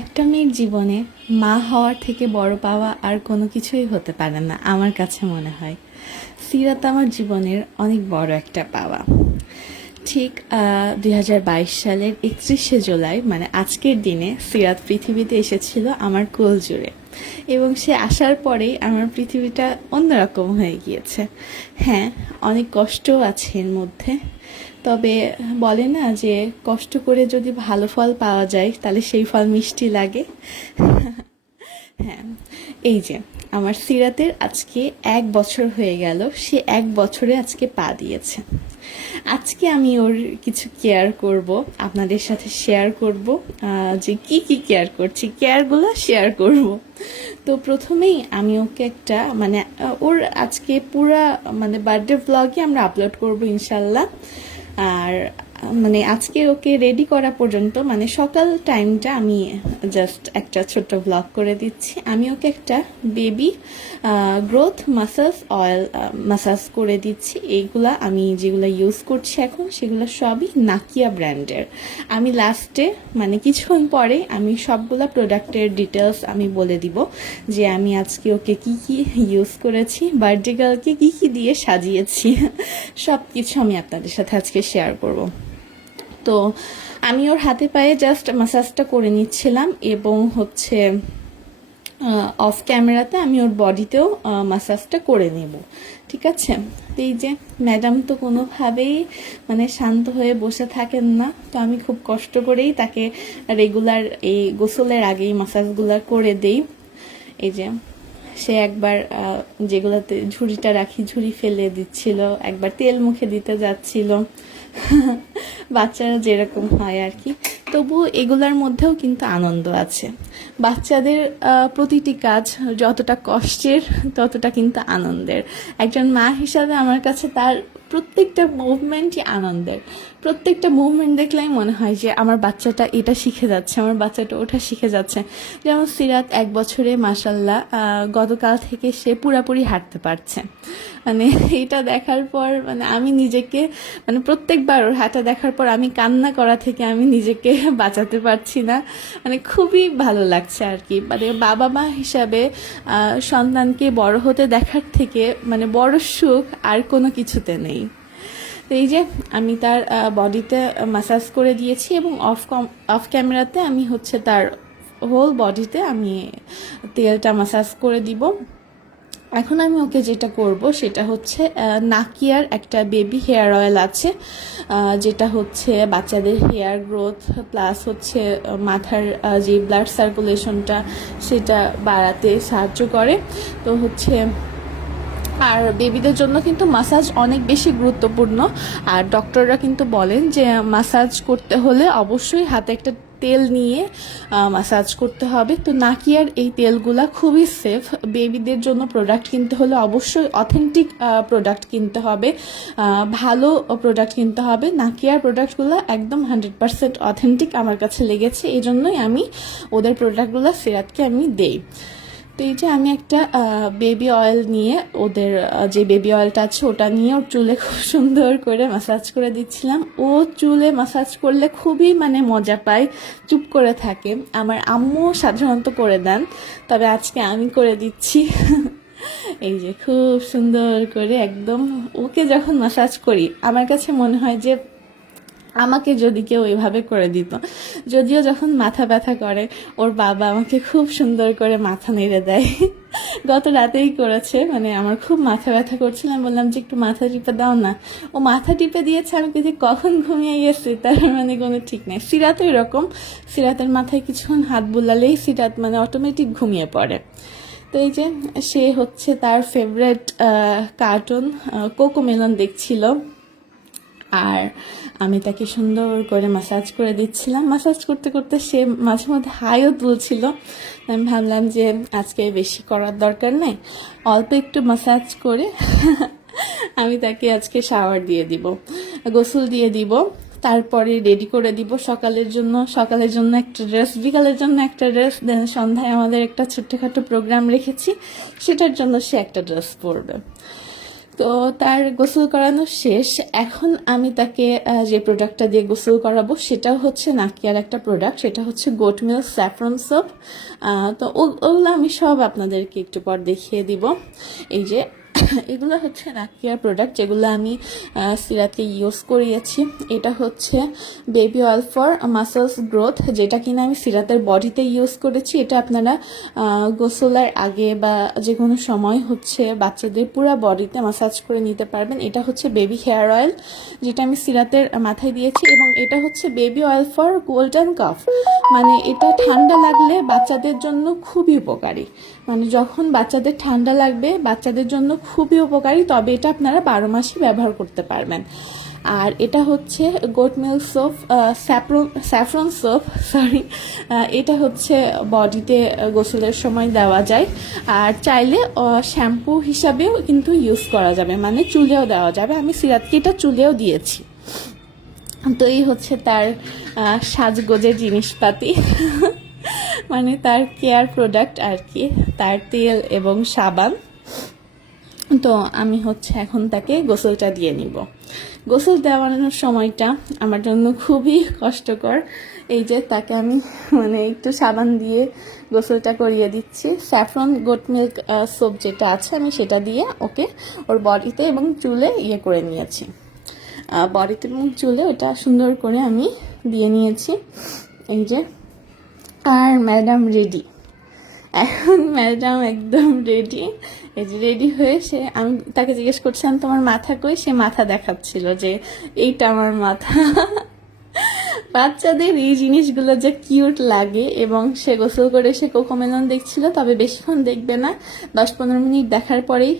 একটা মেয়ের জীবনে মা হওয়ার থেকে বড় পাওয়া আর কোনো কিছুই হতে পারে না আমার কাছে মনে হয়। সিরাত আমার জীবনের অনেক বড় একটা পাওয়া। ঠিক 2022 সালের 31শে জুলাই মানে আজকের দিনে সিরাত পৃথিবীতে এসেছিল আমার কোল জুড়ে, এবং সে আসার পরেই আমার পৃথিবীটা অন্যরকম হয়ে গিয়েছে। হ্যাঁ, অনেক কষ্টও আছে এর মধ্যে, তবে বলে না যে কষ্ট করে যদি ভালো ফল পাওয়া যায় তাহলে সেই ফল মিষ্টি লাগে। হ্যাঁ, এই যে আমার সিরাতের আজকে 1 বছর হয়ে গেল, সে 1 বছরে আজকে পা দিয়েছে। আজকে আমি ওর কিছু কেয়ার করব, আপনাদের সাথে শেয়ার করব, যে কি কি কেয়ার করছি, কেয়ারগুলো শেয়ার করব। তো প্রথমেই আমি ওকে একটা ওর আজকে পুরা বার্থডে ব্লগই আমরা আপলোড করব ইনশাল্লাহ। আর আজকে ওকে রেডি করা পর্যন্ত সকাল টাইমটা আমি জাস্ট একটা ছোট্ট ব্লগ করে দিচ্ছি। আমি ওকে একটা baby growth massage oil massage করে দিচ্ছি। এইগুলা আমি যেগুলো ইউজ করছি এখন সেগুলো সবই নাকিয়া ব্র্যান্ডের। আমি লাস্টে কিছুক্ষণ পরে আমি সবগুলা প্রোডাক্টের ডিটেলস আমি বলে দিব, যে আমি আজকে ওকে কি কি ইউজ করেছি, বার্থডে গার্লকে কি কি দিয়ে সাজিয়েছি, সব কিছু আমি আপনাদের সাথে আজকে শেয়ার করব। তো আমি ওর হাতে পায়ে জাস্ট মাসাজটা করে নিচ্ছিলাম, এবং অফ ক্যামেরাতে আমি ওর বডিতেও মাসাজটা করে নেব, ঠিক আছে। তো এই যে ম্যাডাম তো কোনোভাবেই শান্ত হয়ে বসে থাকেন না, তো আমি খুব কষ্ট করেই তাকে রেগুলার এই গোসলের আগেই মাসাজগুলো করে দেই। এই যে সে একবার যেগুলোতে ঝুড়িটা রাখি ঝুড়ি ফেলে দিচ্ছিল, একবার তেল মুখে দিতে যাচ্ছিল, বাচ্চারা যেরকম হয় আর কি। তবুও এগুলার মধ্যেও কিন্তু আনন্দ আছে। বাচ্চাদের প্রতিটি কাজ যতটা কষ্টের ততটা কিন্তু আনন্দের। একজন মা হিসাবে আমার কাছে তার প্রত্যেকটা মুভমেন্টই আনন্দের। প্রত্যেকটা মুভমেন্ট দেখলেই মনে হয় যে আমার বাচ্চাটা এটা শিখে যাচ্ছে, আমার বাচ্চাটা ওটা শিখে যাচ্ছে। যেমন সিরাত 1 বছরে মাশাল্লাহ গতকাল থেকে সে পুরাপুরি হাঁটতে পারছে। এটা দেখার পর আমি নিজেকে প্রত্যেকবার ওর হাঁটা দেখার পর আমি কান্না করা থেকে আমি নিজেকে বাঁচাতে পারছি না। খুবই ভালো লাগছে আর কি। বাবা মা হিসাবে সন্তানকে বড় হতে দেখার থেকে বড় সুখ আর কোনো কিছুতে নেই। তো এই যে আমি তার বডিতে মাসাজ করে দিয়েছি, এবং অফ ক্যামেরাতে আমি তার হোল বডিতে আমি তেলটা মাসাজ করে দিব। এখন আমি ওকে যেটা করব সেটা নাকিয়ার একটা বেবি হেয়ার অয়েল আছে, যেটা বাচ্চাদের হেয়ার গ্রোথ প্লাস মাথার যে ব্লাড সার্কুলেশনটা সেটা বাড়াতে সাহায্য করে। তো আর বেবিদের জন্য কিন্তু মাসাজ অনেক বেশি গুরুত্বপূর্ণ। আর ডক্টররা কিন্তু বলেন যে মাসাজ করতে হলে অবশ্যই হাতে একটা তেল নিয়ে মাসাজ করতে হবে। তো নাকিয়ার এই তেলগুলা খুবই সেফ। বেবিদের জন্য প্রোডাক্ট কিনতে হলে অবশ্যই অথেন্টিক প্রোডাক্ট কিনতে হবে, ভালো প্রোডাক্ট কিনতে হবে। নাকিয়ার প্রোডাক্টগুলো একদম 100% অথেন্টিক আমার কাছে লেগেছে, এই জন্যই আমি ওদের প্রোডাক্টগুলো সিরাতকে আমি দেই। তো এই যে আমি একটা বেবি অয়েল নিয়ে ওদের যে বেবি অয়েলটা আছে ওটা নিয়ে ওর চুলে খুব সুন্দর করে মাসাজ করে দিচ্ছিলাম। ও চুলে মাসাজ করলে খুবই মজা পায়, চুপ করে থাকে। আমার আম্মু সাধারণত করে দেন, তবে আজকে আমি করে দিচ্ছি। এই যে খুব সুন্দর করে একদম ওকে যখন মাসাজ করি আমার কাছে মনে হয় যে আমাকে যদি কেউ এভাবে করে দিত। যদিও যখন মাথা ব্যথা করে ওর বাবা আমাকে খুব সুন্দর করে মাথা নেড়ে দেয়। গত রাতেই করেছে, আমার খুব মাথা ব্যথা করছিলাম, বললাম যে একটু মাথা টিপে দাও না। ও মাথা টিপে দিয়েছে, আমি কিন্তু কখন ঘুমিয়ে গেছি তার কোনো ঠিক নেই। সিরাতও এরকম, সিরাতের মাথায় কিছুক্ষণ হাত বুলালেই সিরাত অটোমেটিক ঘুমিয়ে পড়ে। তো এই যে সে তার ফেভারিট কার্টুন কোকোমেলন দেখছিল, আর আমি তাকে সুন্দর করে মাসাজ করে দিচ্ছিলাম। মাসাজ করতে করতে সে মাঝে মধ্যে হাইও তুলছিল। আমি ভাবলাম যে আজকে বেশি করার দরকার নেই, অল্প একটু মাসাজ করে আমি তাকে আজকে শাওয়ার দিয়ে দিব, গোসল দিয়ে দিব, তারপরে রেডি করে দিব সকালের জন্য একটা ড্রেস, বিকালের জন্য একটা ড্রেস, দেন সন্ধ্যায় আমাদের একটা ছোট্টখাটো প্রোগ্রাম রেখেছি, সেটার জন্য সে একটা ড্রেস পরবে। তো তার গোসল করানো শেষ। এখন আমি তাকে যে প্রোডাক্টটা দিয়ে গোসল করাবো সেটা হচ্ছে নাকিয়ার একটা প্রোডাক্ট, সেটা হচ্ছে গোট মিল্ক স্যাফরন সোপ। তো ওগুলো আমি সব আপনাদেরকে একটু পর দেখিয়ে দিব। এই যে এগুলো হচ্ছে নাকিয়ার প্রোডাক্ট যেগুলো আমি সিরাতকে ইউজ করিয়েছি। এটা হচ্ছে baby oil for muscles growth, যেটা কিনা আমি সিরাতের বডিতে ইউজ করেছি। এটা আপনারা গোসলের আগে বা যে কোনো সময় হচ্ছে বাচ্চাদের পুরো বডিতে মাসাজ করে নিতে পারবেন। এটা হচ্ছে বেবি হেয়ার অয়েল, যেটা আমি সিরাতের মাথায় দিয়েছি। এবং এটা হচ্ছে baby oil for golden calf, মানে এটা ঠান্ডা লাগলে বাচ্চাদের জন্য খুবই উপকারী। মানে যখন বাচ্চাদের ঠান্ডা লাগবে বাচ্চাদের জন্য খুবই উপকারী, তবে এটা আপনারা 12 মাসই ব্যবহার করতে পারবেন। আর এটা হচ্ছে goat milk soap, saffron soap sorry. এটা হচ্ছে বডিতে গোসলের সময় দেওয়া যায়, আর চাইলে শ্যাম্পু হিসাবেও কিন্তু ইউজ করা যাবে, মানে চুলেও দেওয়া যাবে। আমি সিরাতকে এটা চুলেও দিয়েছি। তো এই হচ্ছে তার সাজগোজের জিনিসপাতি মানে তার কেয়ার প্রোডাক্ট আর কি, তার তেল এবং সাবান। তো আমি হচ্ছে এখন তাকে গোসলটা দিয়ে নিব। গোসল দেওয়ানোর সময়টা আমার জন্য খুবই কষ্টকর। এই যে তাকে আমি মানে একটু সাবান দিয়ে গোসলটা করিয়ে দিচ্ছি। স্যাফরন গোট মিল্ক সোপ যেটা আছে আমি সেটা দিয়ে ওকে ওর বডিতে এবং চুলে করে নিয়েছি। বডিতে এবং চুলে ওটা সুন্দর করে আমি দিয়ে নিয়েছি। এই যে, আর ম্যাডাম রেডি। এখন ম্যাডাম একদম রেডি। এই যে রেডি হয়ে আমি তাকে জিজ্ঞেস করছিলাম তোমার মাথা কই, সে মাথা দেখাচ্ছিল যে এইটা আমার মাথা। বাচ্চাদের এই জিনিসগুলো যে কিউট লাগে। এবং সে গোসল করে সে কোকোমেলন দেখছিল, তবে বেশিক্ষণ দেখবে না, 10-15 মিনিট দেখার পরেই